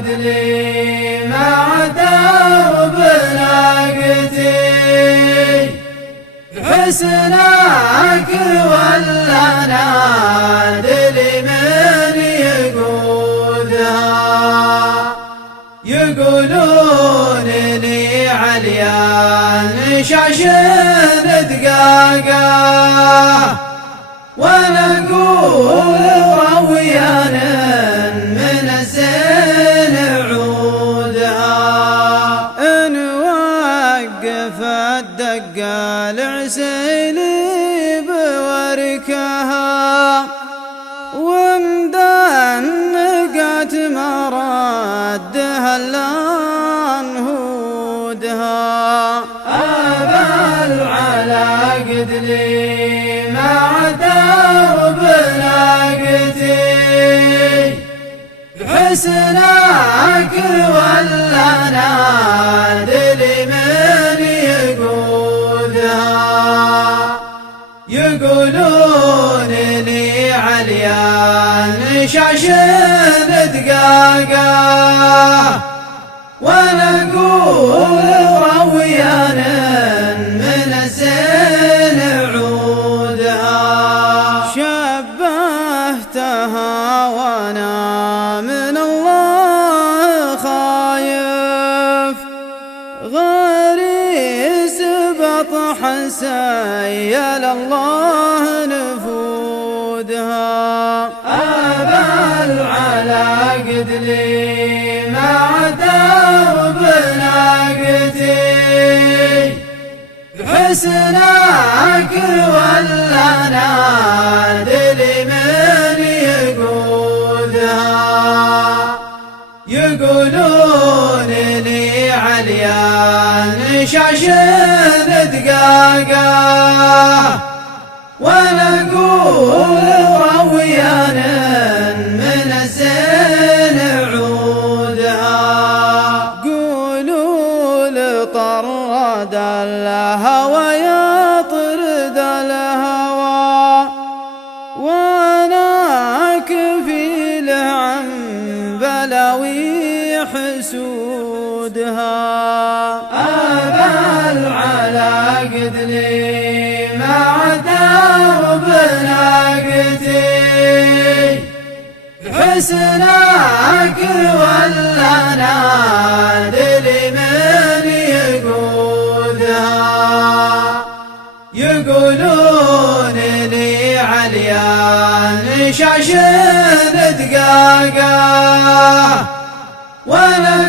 قد لي مع درب ناقتي بحسناك ولا نادري من يقودها. يقولون لي عليان شاش دقاقه وانا اقول رويان من الزين عودها. ان وقف الدقال عسيلي بوركها ومدان نقات مردها اللان هودها. ابا العلا قد لي مع درب ناقتي بحسناك ولا نادري من يقودها. يقولون لي عليان شاش دقاقه وانا اقول رويان من الزين عودها. شبهتها وانا من الله خايف غريس بطح سيل الله نفودها. أبا العلا قد لي مع درب ناقتي بحسناك ولا نادري من يقودها. يقولون لي عليان شاش دقاقه وانا اقول رويان من الزين عودها. قولوا لطرد الهوى يطرد الهوى وانا كفيل عن بلاوي حسودها. أبا العلا قد لي مع درب ناقتي بحسناك ولا نادري من يقودها. يقولون لي عليان شاش دقاقه وانا